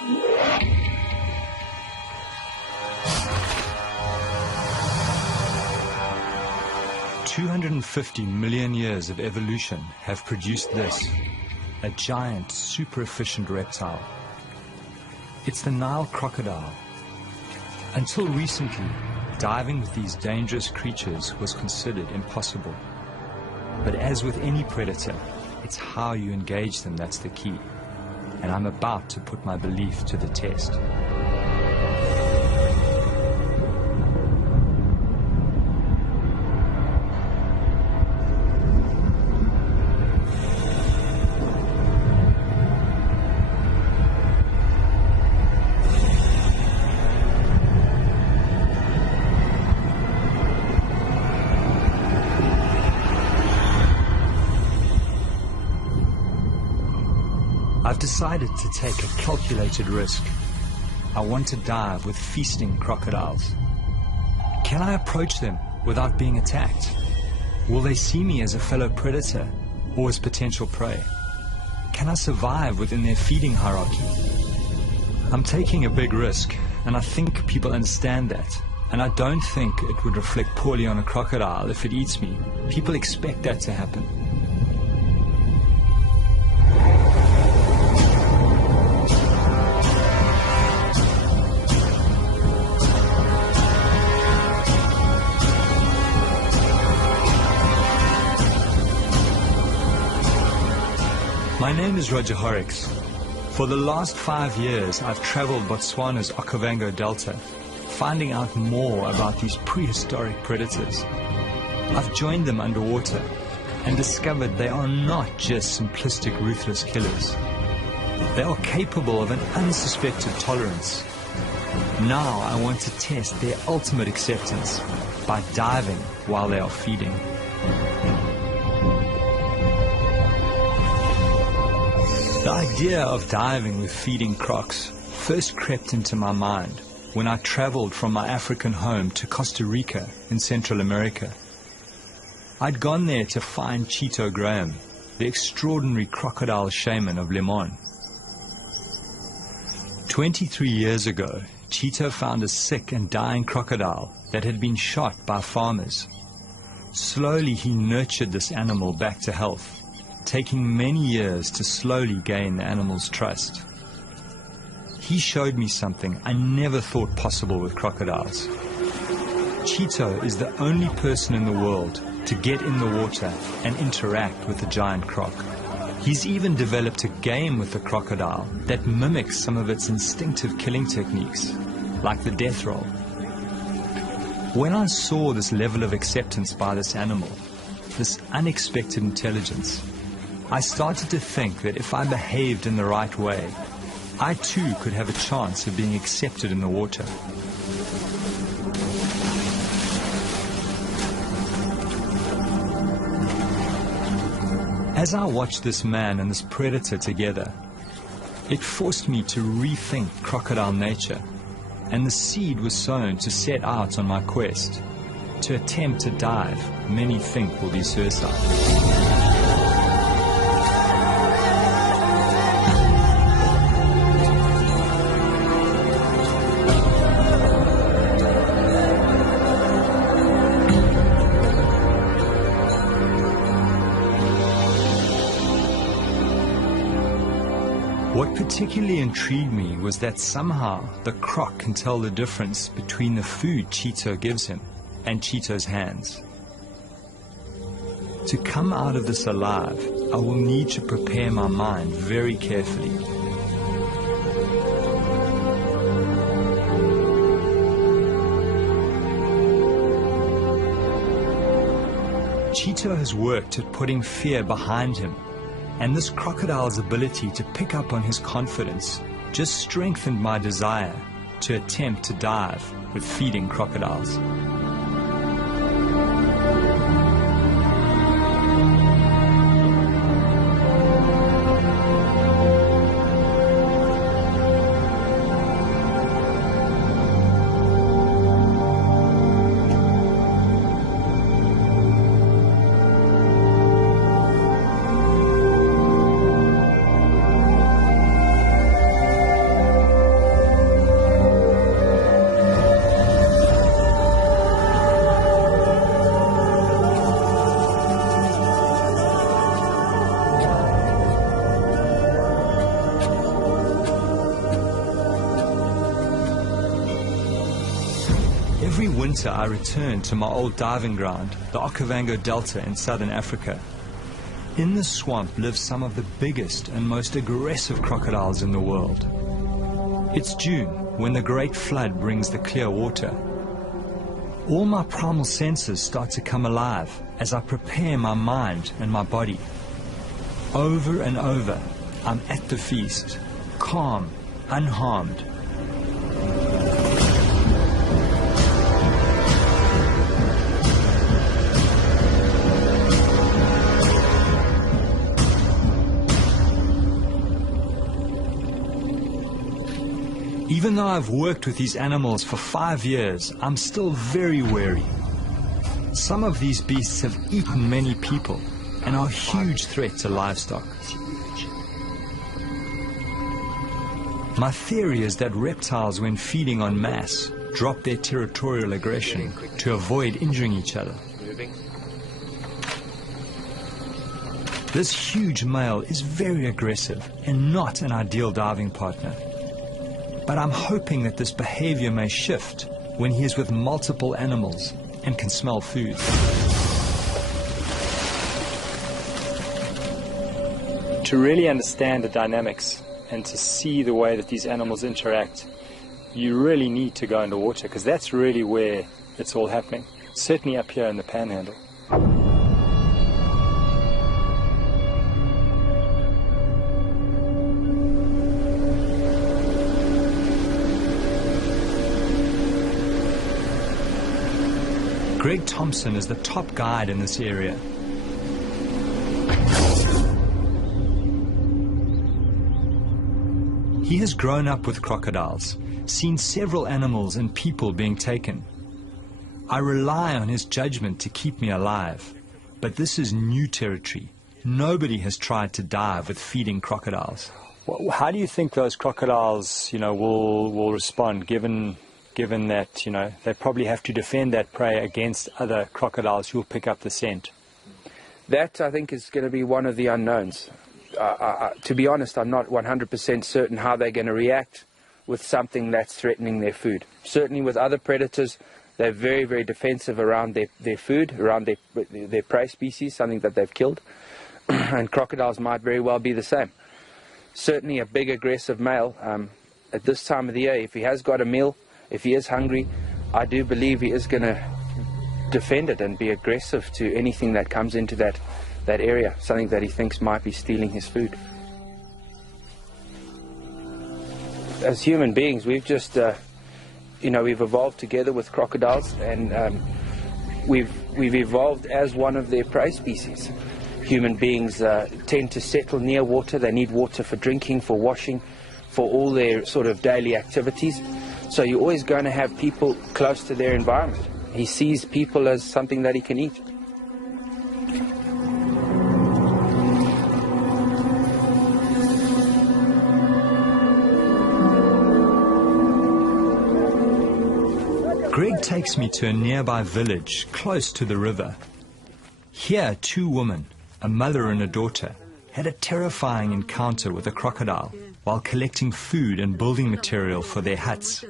"250 million years of evolution have produced this, a giant, super efficient reptile. It's the Nile crocodile. Until recently, diving with these dangerous creatures was considered impossible. But as with any predator, it's how you engage them that's the key. And I'm about to put my belief to the test." I've decided to take a calculated risk. I want to dive with feasting crocodiles. Can I approach them without being attacked? Will they see me as a fellow predator or as potential prey? Can I survive within their feeding hierarchy? I'm taking a big risk, and I think people understand that. And I don't think it would reflect poorly on a crocodile if it eats me. People expect that to happen. My name is Roger Horrocks. For the last 5 years, I've traveled Botswana's Okavango Delta, finding out more about these prehistoric predators. I've joined them underwater and discovered they are not just simplistic, ruthless killers. They are capable of an unsuspected tolerance. Now I want to test their ultimate acceptance by diving while they are feeding. The idea of diving with feeding crocs first crept into my mind when I traveled from my African home to Costa Rica in Central America. I'd gone there to find Cheeto Graham, the extraordinary crocodile shaman of Limon. 23 years ago, Cheeto found a sick and dying crocodile that had been shot by farmers. Slowly he nurtured this animal back to health, taking many years to slowly gain the animal's trust. He showed me something I never thought possible with crocodiles. Cheeto is the only person in the world to get in the water and interact with the giant croc. He's even developed a game with the crocodile that mimics some of its instinctive killing techniques, like the death roll. When I saw this level of acceptance by this animal, this unexpected intelligence, I started to think that if I behaved in the right way, I too could have a chance of being accepted in the water. As I watched this man and this predator together, it forced me to rethink crocodile nature, and the seed was sown to set out on my quest. To attempt to dive, many think will be suicide. What particularly intrigued me was that somehow the croc can tell the difference between the food Cheeto gives him and Cheeto's hands. To come out of this alive, I will need to prepare my mind very carefully. Cheeto has worked at putting fear behind him, and this crocodile's ability to pick up on his confidence just strengthened my desire to attempt to dive with feeding crocodiles. Every winter I return to my old diving ground, the Okavango Delta in southern Africa. In the swamp live some of the biggest and most aggressive crocodiles in the world. It's June, when the great flood brings the clear water. All my primal senses start to come alive as I prepare my mind and my body. Over and over, I'm at the feast, calm, unharmed. Even though I've worked with these animals for 5 years, I'm still very wary. Some of these beasts have eaten many people and are a huge threat to livestock. My theory is that reptiles, when feeding en masse, drop their territorial aggression to avoid injuring each other. This huge male is very aggressive and not an ideal diving partner. But I'm hoping that this behavior may shift when he is with multiple animals and can smell food. To really understand the dynamics and to see the way that these animals interact, you really need to go underwater, because that's really where it's all happening, certainly up here in the Panhandle. Greg Thompson is the top guide in this area. He has grown up with crocodiles, seen several animals and people being taken. I rely on his judgment to keep me alive, but this is new territory. Nobody has tried to dive with feeding crocodiles. How do you think those crocodiles, will respond given that, they probably have to defend that prey against other crocodiles who will pick up the scent? That, I think, is going to be one of the unknowns. To be honest, I'm not 100% certain how they're going to react with something that's threatening their food. Certainly with other predators, they're very, very defensive around their food, around their prey species, something that they've killed. And crocodiles might very well be the same. Certainly a big aggressive male, at this time of the year, if he has got a meal, if he is hungry, I do believe he is going to defend it and be aggressive to anything that comes into that area, something that he thinks might be stealing his food. As human beings, we've just, we've evolved together with crocodiles, and we've evolved as one of their prey species. Human beings tend to settle near water. They need water for drinking, for washing, for all their sort of daily activities. So you're always going to have people close to their environment. He sees people as something that he can eat. Greg takes me to a nearby village close to the river. Here, 2 women, a mother and a daughter, had a terrifying encounter with a crocodile while collecting food and building material for their huts.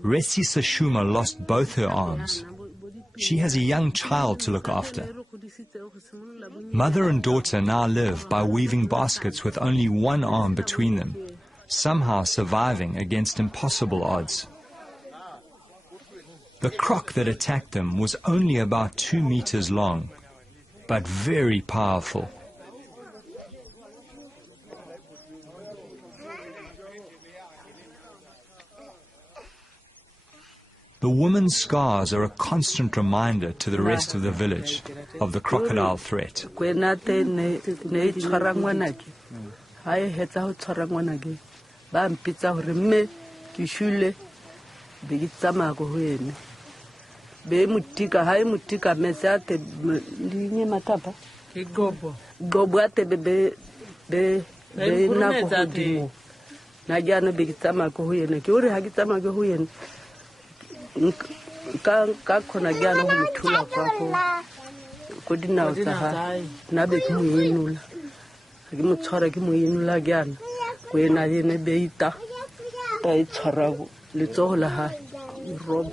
Resi Sashuma lost both her arms. She has a young child to look after. Mother and daughter now live by weaving baskets with only one arm between them, somehow surviving against impossible odds. The croc that attacked them was only about 2 meters long, but very powerful. The woman's scars are a constant reminder to the rest of the village of the crocodile threat.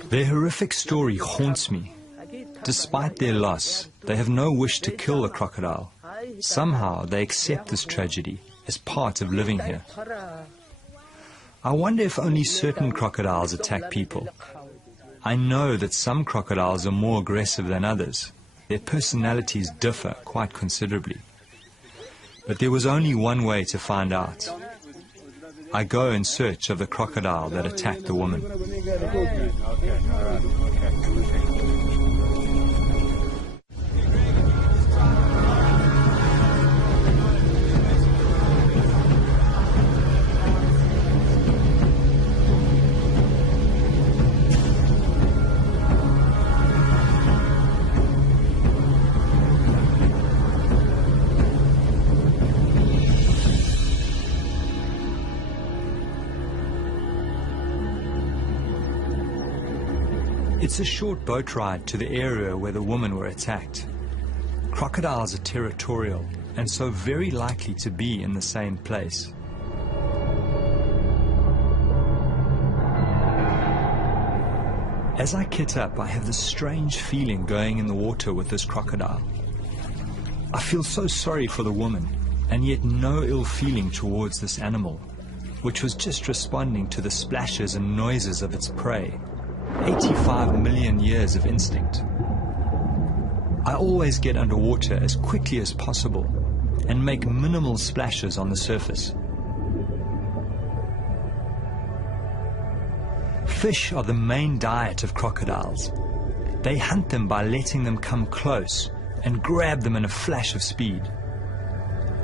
Their horrific story haunts me. Despite their loss, they have no wish to kill the crocodile. Somehow they accept this tragedy as part of living here. I wonder if only certain crocodiles attack people. I know that some crocodiles are more aggressive than others. Their personalities differ quite considerably. But there was only one way to find out. I go in search of the crocodile that attacked the woman. It's a short boat ride to the area where the women were attacked. Crocodiles are territorial and so very likely to be in the same place. As I kit up, I have this strange feeling going in the water with this crocodile. I feel so sorry for the woman, and yet no ill feeling towards this animal, which was just responding to the splashes and noises of its prey. 85 million years of instinct. I always get underwater as quickly as possible and make minimal splashes on the surface. Fish are the main diet of crocodiles. They hunt them by letting them come close and grab them in a flash of speed.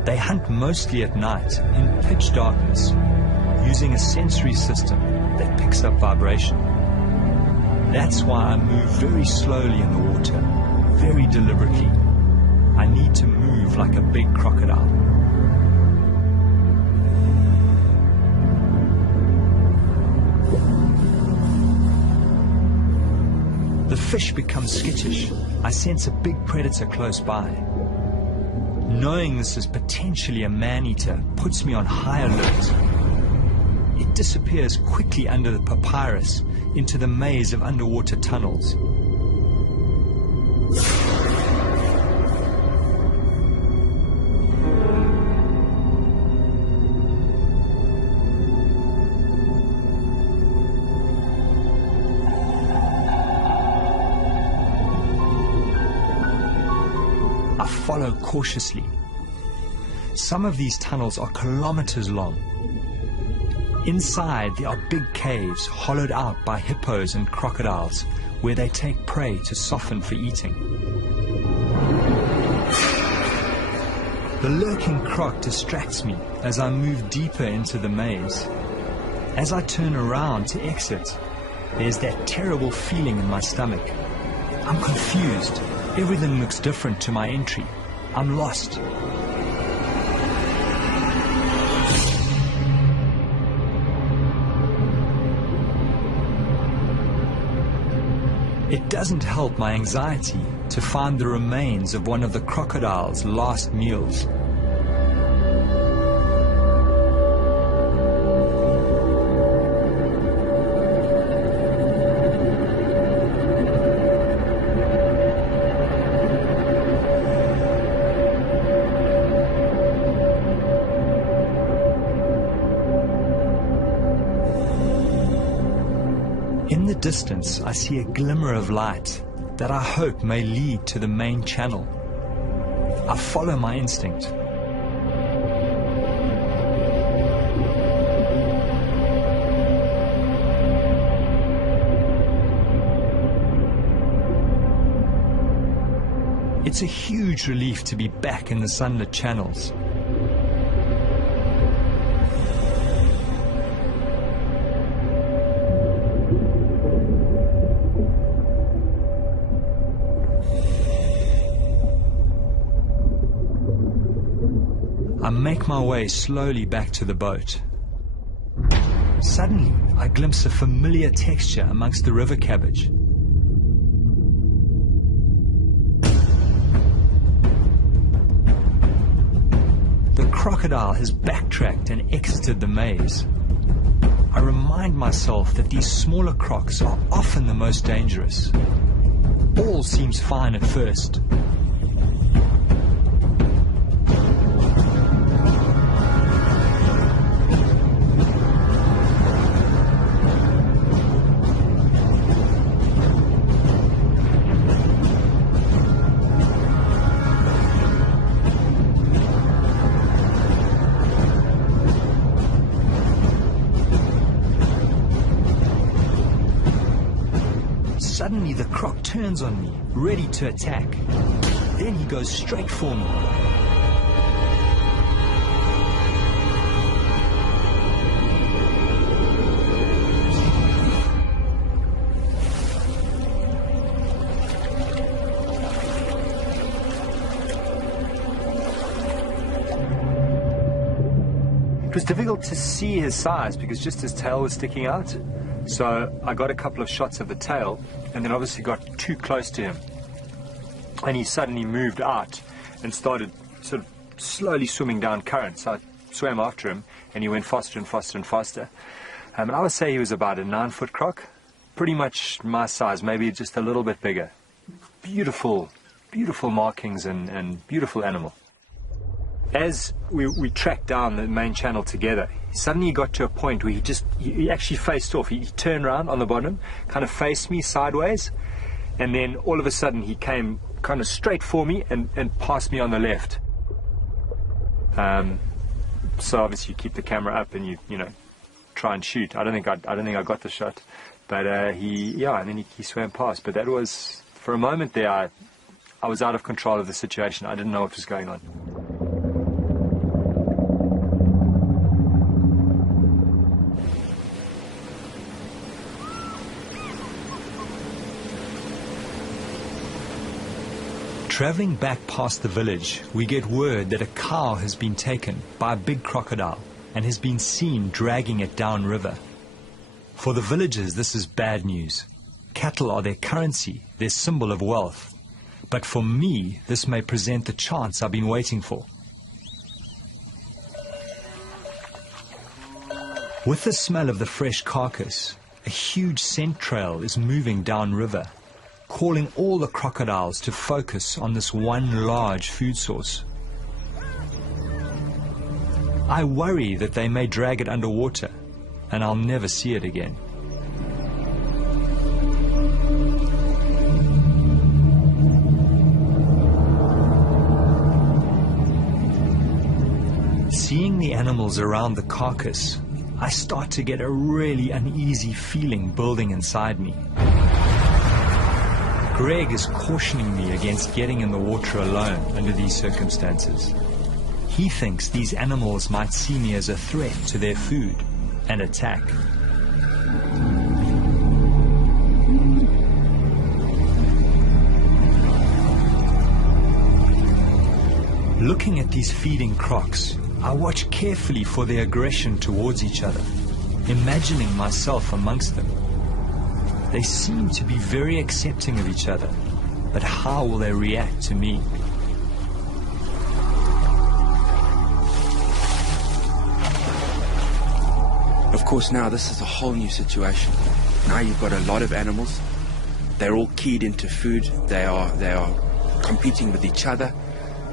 They hunt mostly at night in pitch darkness, using a sensory system that picks up vibration. That's why I move very slowly in the water, very deliberately. I need to move like a big crocodile. The fish become skittish. I sense a big predator close by. Knowing this is potentially a man-eater puts me on high alert. It disappears quickly under the papyrus into the maze of underwater tunnels. I follow cautiously. Some of these tunnels are kilometers long. Inside, there are big caves hollowed out by hippos and crocodiles where they take prey to soften for eating. The lurking croc distracts me as I move deeper into the maze. As I turn around to exit, there's that terrible feeling in my stomach. I'm confused. Everything looks different to my entry. I'm lost. It doesn't help my anxiety to find the remains of one of the crocodile's last meals. In the distance, I see a glimmer of light that I hope may lead to the main channel. I follow my instinct. It's a huge relief to be back in the sunlit channels. I make my way slowly back to the boat. Suddenly, I glimpse a familiar texture amongst the river cabbage. The crocodile has backtracked and exited the maze. I remind myself that these smaller crocs are often the most dangerous. All seems fine at first. Suddenly the croc turns on me, ready to attack. Then he goes straight for me. It was difficult to see his size because just his tail was sticking out. So I got a couple of shots of the tail and then obviously got too close to him. And he suddenly moved out and started sort of slowly swimming down current. So I swam after him and he went faster and faster and faster. And I would say he was about a 9-foot croc, pretty much my size, maybe just a little bit bigger. Beautiful, beautiful markings and beautiful animal. As we tracked down the main channel together, suddenly he got to a point where he actually faced off. He turned around on the bottom, kind of faced me sideways, and then all of a sudden he came kind of straight for me and passed me on the left. So obviously you keep the camera up and you know try and shoot. I don't think I got the shot, but and then he swam past. But that was, for a moment there, I was out of control of the situation. I didn't know what was going on. Traveling back past the village, we get word that a cow has been taken by a big crocodile and has been seen dragging it downriver. For the villagers, this is bad news. Cattle are their currency, their symbol of wealth. But for me, this may present the chance I've been waiting for. With the smell of the fresh carcass, a huge scent trail is moving downriver, calling all the crocodiles to focus on this one large food source. I worry that they may drag it underwater, and I'll never see it again. Seeing the animals around the carcass, I start to get a really uneasy feeling building inside me. Greg is cautioning me against getting in the water alone under these circumstances. He thinks these animals might see me as a threat to their food and attack. Looking at these feeding crocs, I watch carefully for their aggression towards each other, imagining myself amongst them. They seem to be very accepting of each other, but how will they react to me? Of course, now this is a whole new situation. Now you've got a lot of animals. They're all keyed into food. They are competing with each other.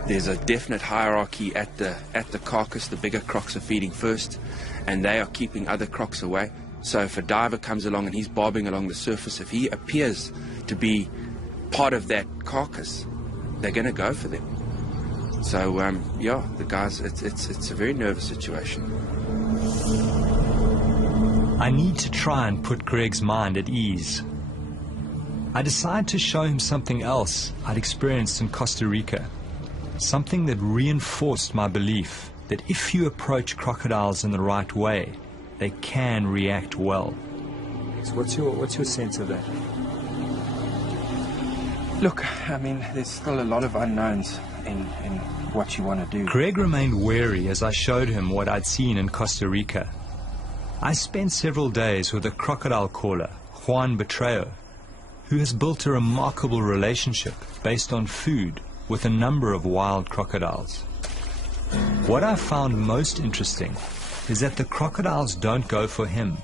There's a definite hierarchy at the carcass. The bigger crocs are feeding first, and they are keeping other crocs away. So if a diver comes along and he's bobbing along the surface, if he appears to be part of that carcass, they're going to go for them. So yeah, the guys, it's a very nervous situation. I need to try and put Greg's mind at ease. I decide to show him something else I'd experienced in Costa Rica, something that reinforced my belief that if you approach crocodiles in the right way, they can react well. So what's your sense of that? Look, I mean, there's still a lot of unknowns in what you want to do. Greg remained wary as I showed him what I'd seen in Costa Rica. I spent several days with a crocodile caller, Juan Betreo, who has built a remarkable relationship based on food with a number of wild crocodiles. What I found most interesting is that the crocodiles don't go for him,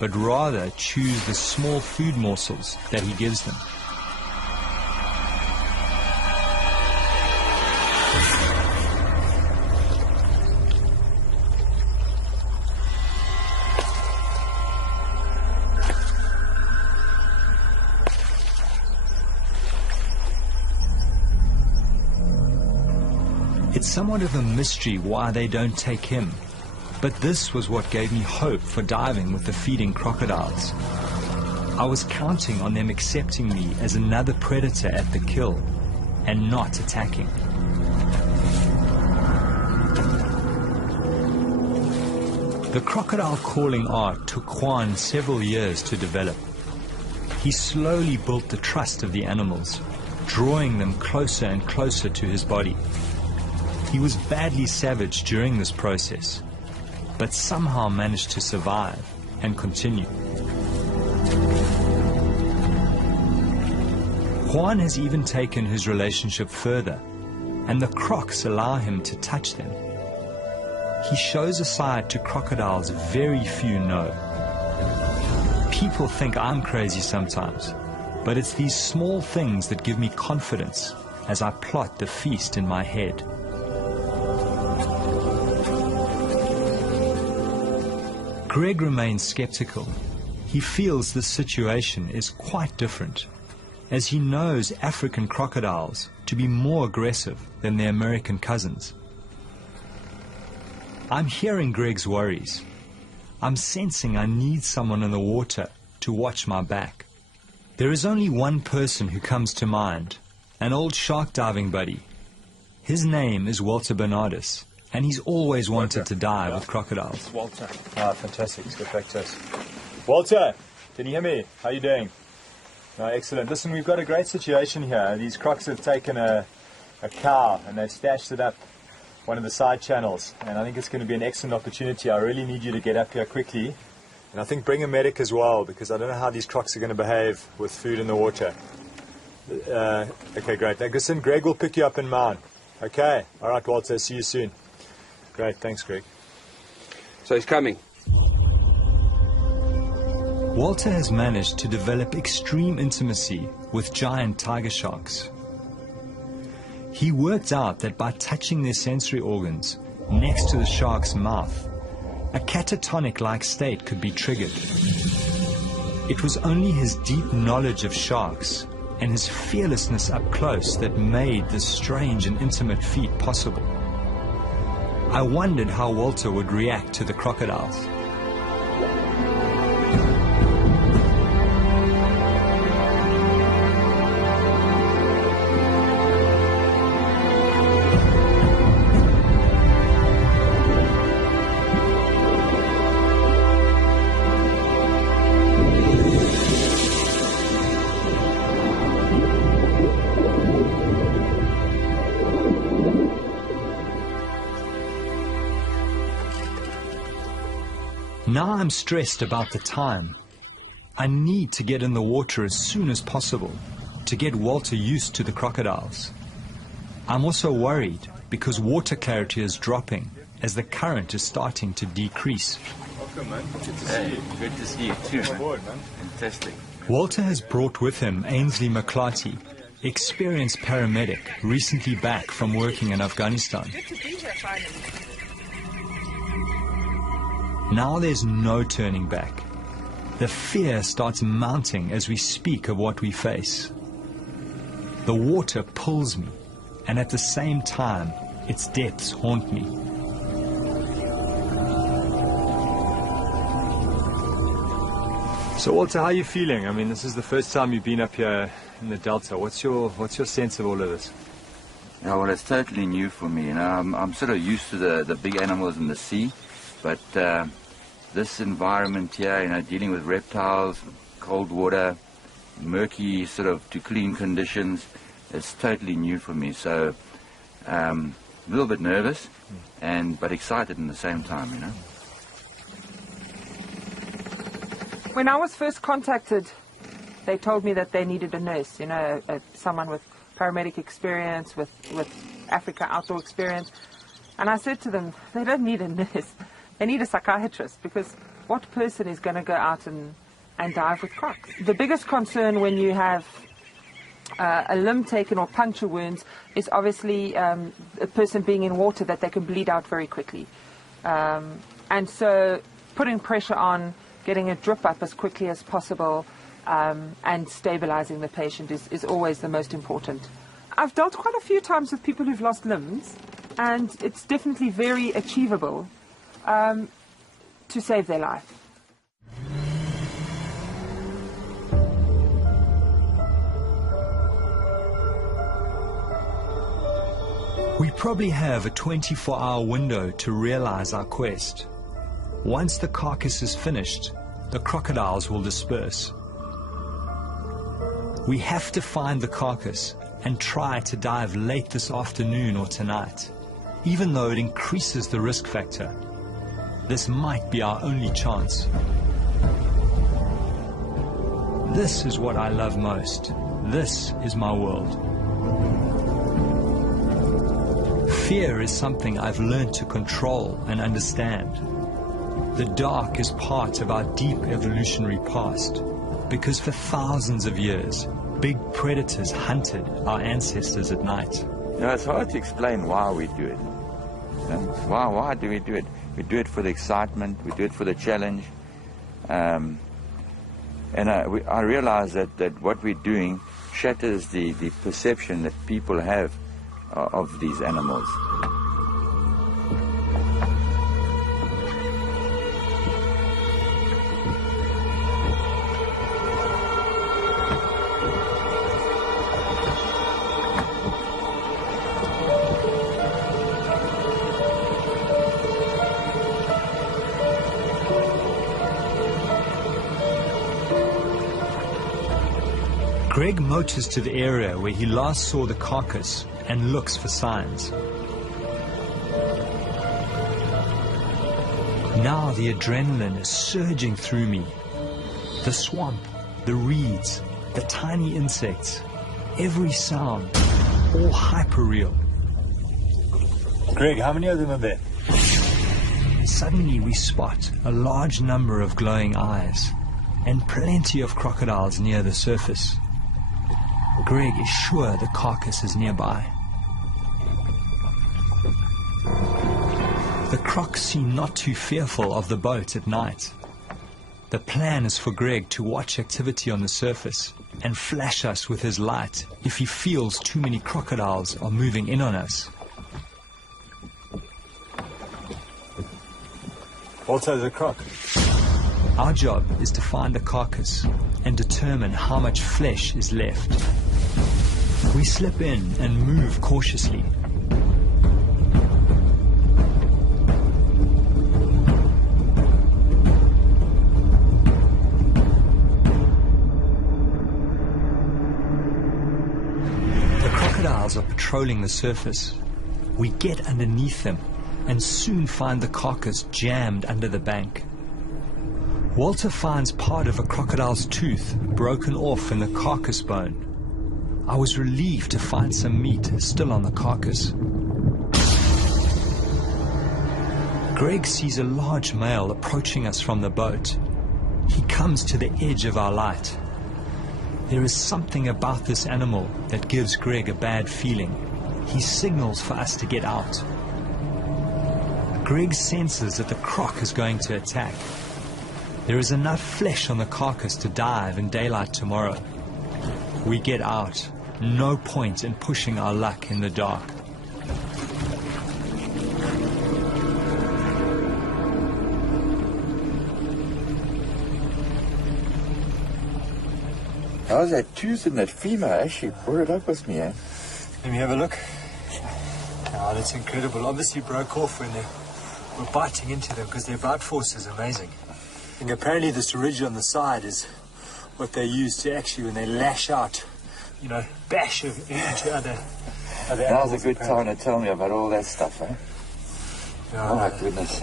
but rather chews the small food morsels that he gives them. It's somewhat of a mystery why they don't take him, but this was what gave me hope for diving with the feeding crocodiles. I was counting on them accepting me as another predator at the kill and not attacking. The crocodile calling art took Juan several years to develop. He slowly built the trust of the animals, drawing them closer and closer to his body. He was badly savage during this process, but somehow managed to survive and continue. Juan has even taken his relationship further, and the crocs allow him to touch them. He shows a side to crocodiles very few know. People think I'm crazy sometimes, but it's these small things that give me confidence as I plot the feast in my head. Greg remains skeptical. He feels this situation is quite different, as he knows African crocodiles to be more aggressive than their American cousins. I'm hearing Greg's worries. I'm sensing I need someone in the water to watch my back. There is only one person who comes to mind, an old shark diving buddy. His name is Walter Bernardus, and he's always wanted to dive with crocodiles. Walter. Ah, fantastic. Let's get back to us. Walter, can you hear me? How are you doing? No, excellent. Listen, we've got a great situation here. These crocs have taken a cow and they've stashed it up one of the side channels. And I think it's going to be an excellent opportunity. I really need you to get up here quickly. And I think bring a medic as well, because I don't know how these crocs are going to behave with food in the water. Okay, great. Listen, Greg will pick you up in mount. Okay. All right, Walter. See you soon. Great, thanks, Greg. So he's coming. Walter has managed to develop extreme intimacy with giant tiger sharks. He worked out that by touching their sensory organs next to the shark's mouth, a catatonic-like state could be triggered. It was only his deep knowledge of sharks and his fearlessness up close that made this strange and intimate feat possible. I wondered how Walter would react to the crocodiles. Now I'm stressed about the time. I need to get in the water as soon as possible to get Walter used to the crocodiles. I'm also worried because water clarity is dropping as the current is starting to decrease. Welcome, man. Good to see you. Good to see you too. Come aboard, man. Fantastic. Walter has brought with him Ainsley McClarty, experienced paramedic, recently back from working in Afghanistan. Good to be here finally. Now there's no turning back. The fear starts mounting as we speak of what we face. The water pulls me, and at the same time, its depths haunt me. So Walter, how are you feeling? I mean, this is the first time you've been up here in the Delta. What's your sense of all of this? Yeah, well, it's totally new for me. You know, I'm sort of used to the big animals in the sea, but this environment here, you know, dealing with reptiles, cold water, murky sort of to clean conditions, is totally new for me. So a little bit nervous, but excited in the same time, you know. When I was first contacted, they told me that they needed a nurse, you know, someone with paramedic experience, with Africa outdoor experience. And I said to them, they don't need a nurse. They need a psychiatrist, because what person is going to go out and dive with crocs? The biggest concern when you have a limb taken or puncture wounds is obviously a person being in water, that they can bleed out very quickly. And so putting pressure on, getting a drip up as quickly as possible, and stabilizing the patient is always the most important. I've dealt quite a few times with people who've lost limbs, and it's definitely very achievable to save their life. We probably have a 24-hour window to realize our quest. Once the carcass is finished, the crocodiles will disperse. We have to find the carcass and try to dive late this afternoon or tonight, even though it increases the risk factor. This might be our only chance. This is what I love most. This is my world. Fear is something I've learned to control and understand. The dark is part of our deep evolutionary past, because for thousands of years, big predators hunted our ancestors at night. You know, it's hard to explain why we do it. You know, why do we do it? We do it for the excitement, we do it for the challenge. And I realize that what we're doing shatters the perception that people have of these animals. Greg motors to the area where he last saw the carcass and looks for signs. Now the adrenaline is surging through me. The swamp, the reeds, the tiny insects, every sound, all hyper-real. Greg, how many of them are there? Suddenly we spot a large number of glowing eyes and plenty of crocodiles near the surface. Greg is sure the carcass is nearby. The crocs seem not too fearful of the boat at night. The plan is for Greg to watch activity on the surface and flash us with his light if he feels too many crocodiles are moving in on us. Walter, there's a croc. Our job is to find the carcass and determine how much flesh is left. We slip in and move cautiously. The crocodiles are patrolling the surface. We get underneath them and soon find the carcass jammed under the bank. Walter finds part of a crocodile's tooth broken off in the carcass bone. I was relieved to find some meat still on the carcass. Greg sees a large male approaching us from the boat. He comes to the edge of our light. There is something about this animal that gives Greg a bad feeling. He signals for us to get out. Greg senses that the croc is going to attack. There is enough flesh on the carcass to dive in daylight tomorrow. We get out. No point in pushing our luck in the dark. How's that tooth in that femur? Actually brought it up with me, eh? Let me have a look. Oh, that's incredible. Obviously broke off when they were biting into them because their bite force is amazing. And apparently this ridge on the side is what they use to actually, when they lash out, you know, bash into other Now's a good time to tell me about all that stuff, eh? Yeah, oh my goodness.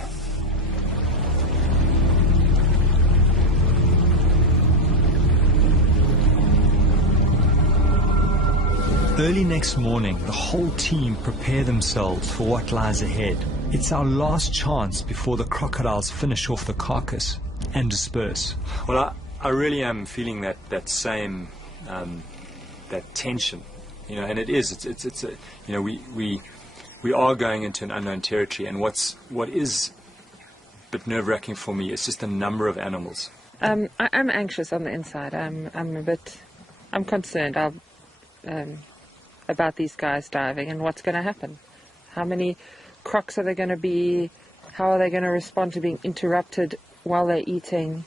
Early next morning, the whole team prepare themselves for what lies ahead. It's our last chance before the crocodiles finish off the carcass and disperse. Well, I really am feeling that same that tension, and it is. It's a, we are going into an unknown territory, and what is a bit nerve-wracking for me is just the number of animals. I'm anxious on the inside. I'm concerned about these guys diving and what's going to happen. How many crocs are there going to be? How are they going to respond to being interrupted while they're eating?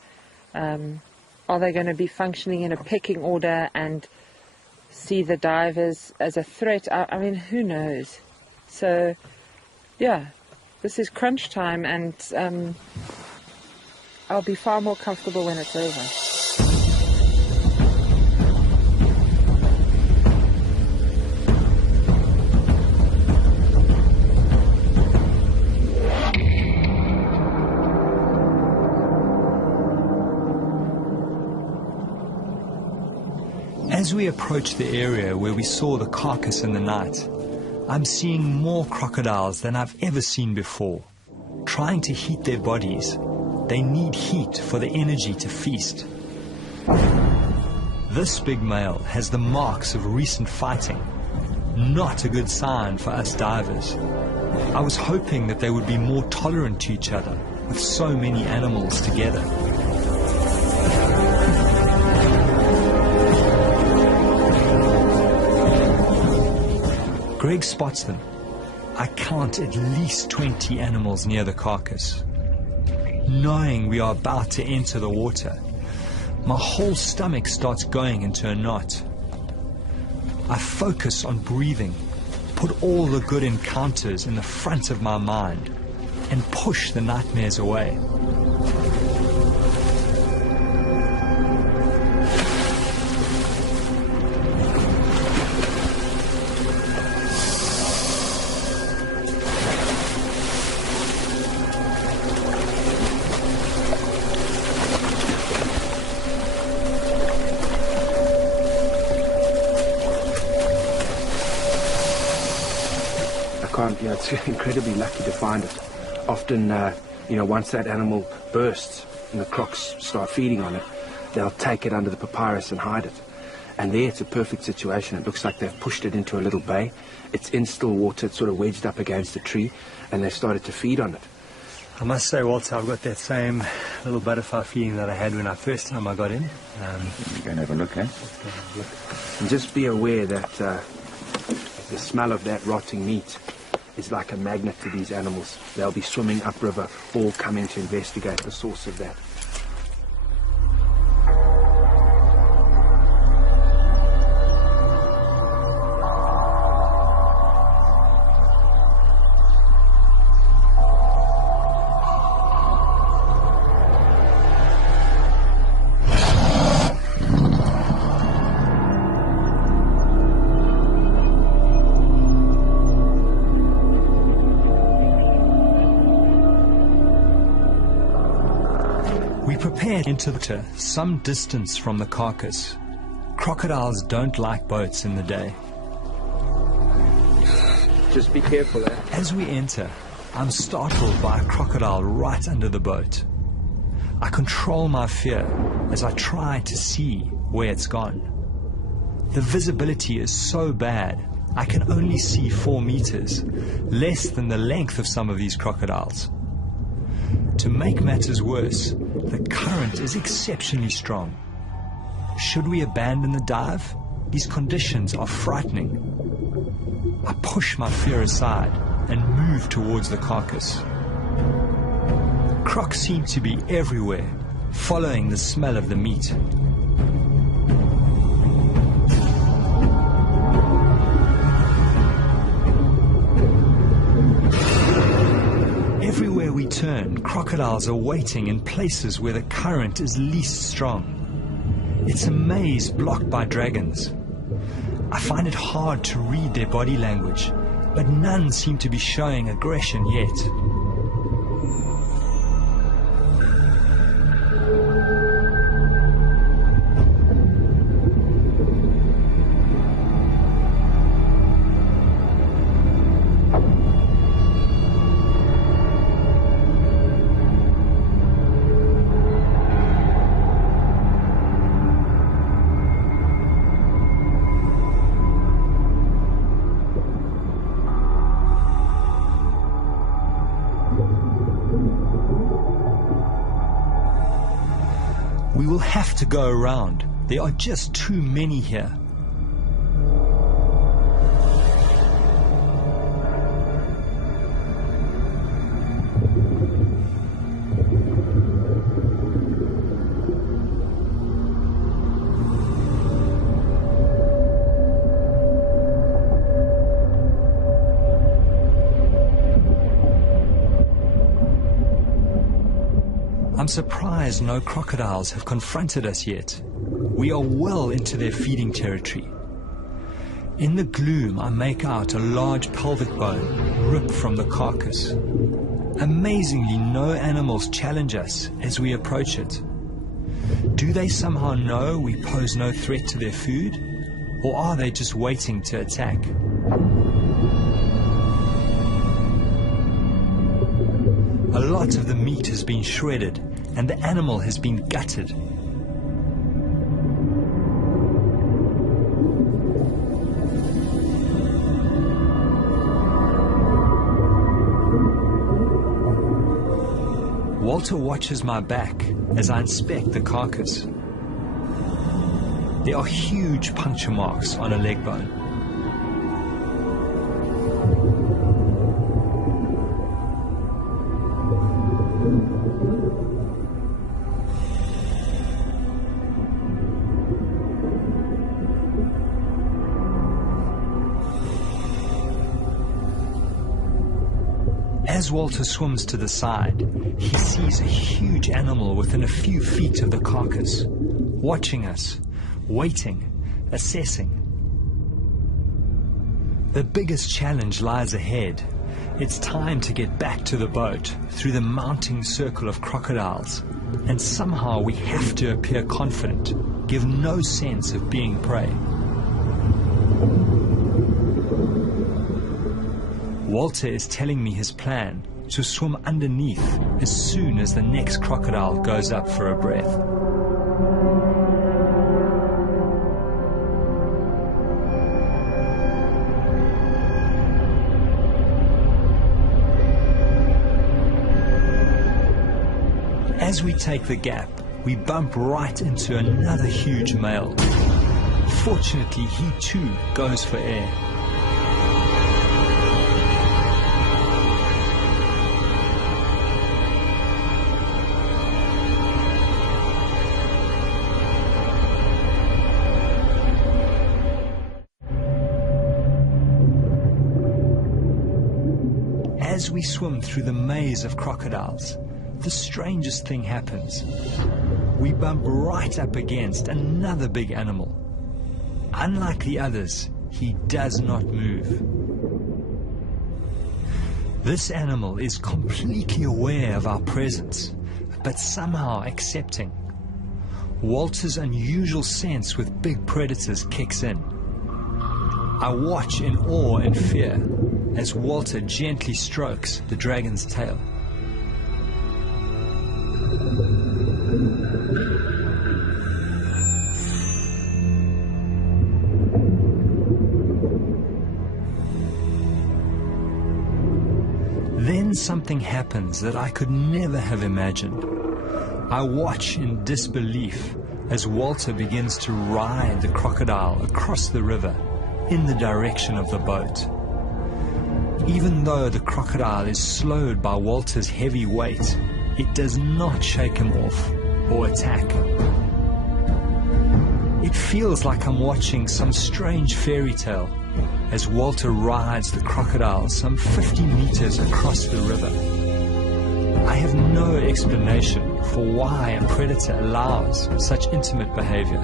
Are they going to be functioning in a pecking order and see the divers as a threat? I mean, who knows? So, yeah, this is crunch time, and I'll be far more comfortable when it's over. As we approach the area where we saw the carcass in the night, I'm seeing more crocodiles than I've ever seen before. Trying to heat their bodies, they need heat for the energy to feast. This big male has the marks of recent fighting. Not a good sign for us divers. I was hoping that they would be more tolerant to each other with so many animals together. Greg spots them. I count at least 20 animals near the carcass. Knowing we are about to enter the water, my whole stomach starts going into a knot. I focus on breathing, put all the good encounters in the front of my mind, and push the nightmares away. It's incredibly lucky to find it. Often, once that animal bursts and the crocs start feeding on it, they'll take it under the papyrus and hide it. And there it's a perfect situation. It looks like they've pushed it into a little bay. It's in still water. It's sort of wedged up against a tree, and they've started to feed on it. I must say, Walter, I've got that same little butterfly feeling that I had when first time I got in. We're going to have a look, eh? And just be aware that the smell of that rotting meat is like a magnet to these animals. They'll be swimming upriver, all coming to investigate the source of that. Prepared into the water some distance from the carcass. Crocodiles don't like boats in the day. Just be careful, eh? As we enter, I'm startled by a crocodile right under the boat. I control my fear as I try to see where it's gone. The visibility is so bad, I can only see 4 meters, less than the length of some of these crocodiles. To make matters worse, the current is exceptionally strong. Should we abandon the dive? These conditions are frightening. I push my fear aside and move towards the carcass. Crocs seem to be everywhere, following the smell of the meat. Everywhere we turn, crocodiles are waiting in places where the current is least strong. It's a maze blocked by dragons. I find it hard to read their body language, but none seem to be showing aggression yet. We will have to go around. There are just too many here. I'm surprised no crocodiles have confronted us yet. We are well into their feeding territory. In the gloom, I make out a large pelvic bone ripped from the carcass. Amazingly, no animals challenge us as we approach it. Do they somehow know we pose no threat to their food? Or are they just waiting to attack? A lot of the meat has been shredded and the animal has been gutted. Walter watches my back as I inspect the carcass. There are huge puncture marks on a leg bone. As Walter swims to the side, he sees a huge animal within a few feet of the carcass, watching us, waiting, assessing. The biggest challenge lies ahead. It's time to get back to the boat through the mounting circle of crocodiles, and somehow we have to appear confident, give no sense of being prey. Walter is telling me his plan to swim underneath as soon as the next crocodile goes up for a breath. As we take the gap, we bump right into another huge male. Fortunately, he too goes for air. As we swim through the maze of crocodiles, the strangest thing happens. We bump right up against another big animal. Unlike the others, he does not move. This animal is completely aware of our presence, but somehow accepting. Walter's unusual sense with big predators kicks in. I watch in awe and fear as Walter gently strokes the dragon's tail. Then something happens that I could never have imagined. I watch in disbelief as Walter begins to ride the crocodile across the river in the direction of the boat. Even though the crocodile is slowed by Walter's heavy weight, it does not shake him off or attack. It feels like I'm watching some strange fairy tale as Walter rides the crocodile some 50 meters across the river. I have no explanation for why a predator allows such intimate behavior.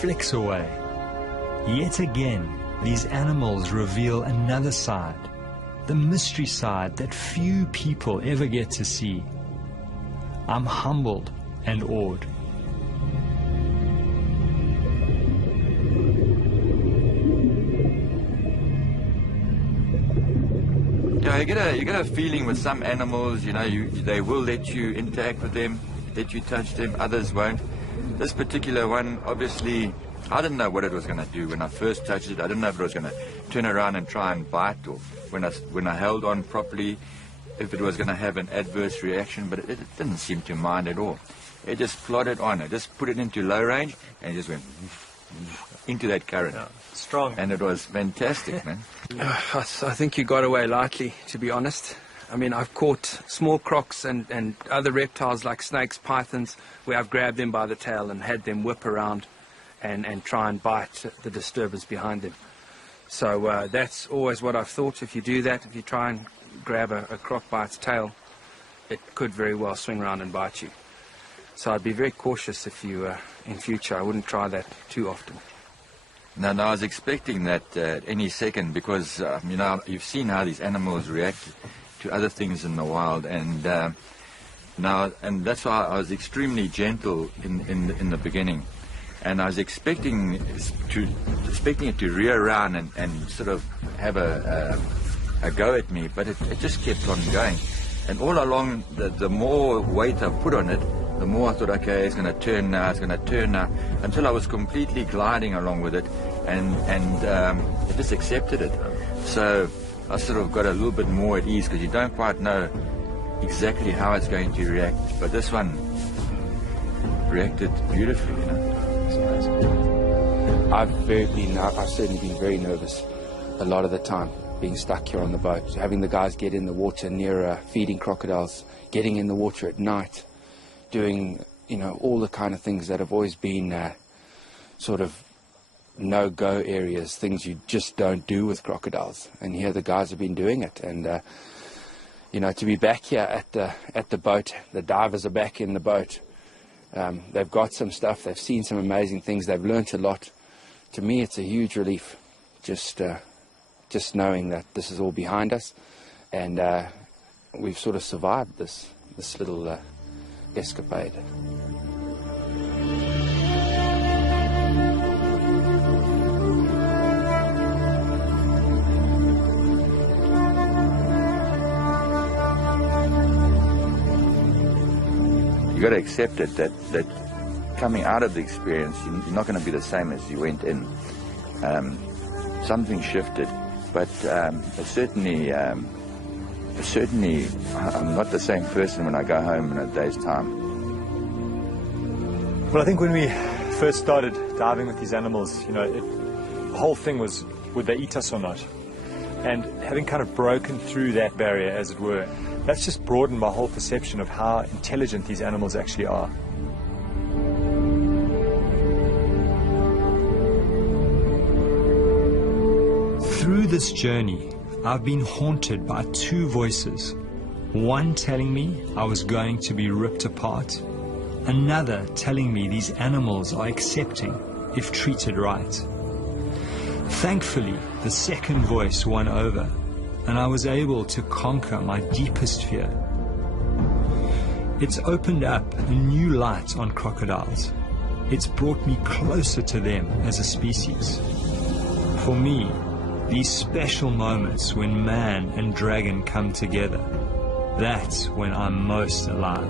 flicks away. Yet again, these animals reveal another side, the mystery side that few people ever get to see. I'm humbled and awed. Yeah, you get a feeling with some animals, you know, they will let you interact with them, let you touch them, others won't. This particular one, obviously, I didn't know what it was going to do. When I first touched it, I didn't know if it was going to turn around and try and bite, or when I held on properly, if it was going to have an adverse reaction, but it didn't seem to mind at all. It just plodded on. I just put it into low range, and it just went into that current. Yeah, strong. And it was fantastic, man. I think you got away lightly, to be honest. I mean, I've caught small crocs and other reptiles like snakes, pythons, where I've grabbed them by the tail and had them whip around and try and bite the disturbers behind them. So that's always what I've thought. If you do that, if you try and grab a croc by its tail, it could very well swing around and bite you. So I'd be very cautious if you, in future, I wouldn't try that too often. No, I was expecting that any second, because you know, you've seen how these animals react to other things in the wild, and and that's why I was extremely gentle in the beginning, and I was expecting it to rear around and sort of have a go at me, but it just kept on going, and all along the more weight I put on it, the more I thought, okay, it's going to turn now, until I was completely gliding along with it, and it just accepted it. So I sort of got a little bit more at ease, because you don't quite know exactly how it's going to react. But this one reacted beautifully, you know. I've certainly been very nervous a lot of the time, being stuck here on the boat, having the guys get in the water near feeding crocodiles, getting in the water at night, doing, you know, all the kind of things that have always been sort of no-go areas, things you just don't do with crocodiles. And here the guys have been doing it, and you know, to be back here at the boat, the divers are back in the boat. They've got some stuff, they've seen some amazing things, they've learnt a lot. To me, it's a huge relief, just knowing that this is all behind us, and we've sort of survived this little escapade. You got to accept it that coming out of the experience, you're not going to be the same as you went in. Something shifted, but certainly I'm not the same person when I go home in a day's time. Well, I think when we first started diving with these animals, you know, the whole thing was, would they eat us or not? And having kind of broken through that barrier, as it were, that's just broadened my whole perception of how intelligent these animals actually are. Through this journey, I've been haunted by two voices. One telling me I was going to be ripped apart. Another telling me these animals are accepting if treated right. Thankfully, the second voice won over, and I was able to conquer my deepest fear. It's opened up a new light on crocodiles. It's brought me closer to them as a species. For me, these special moments when man and dragon come together, that's when I'm most alive.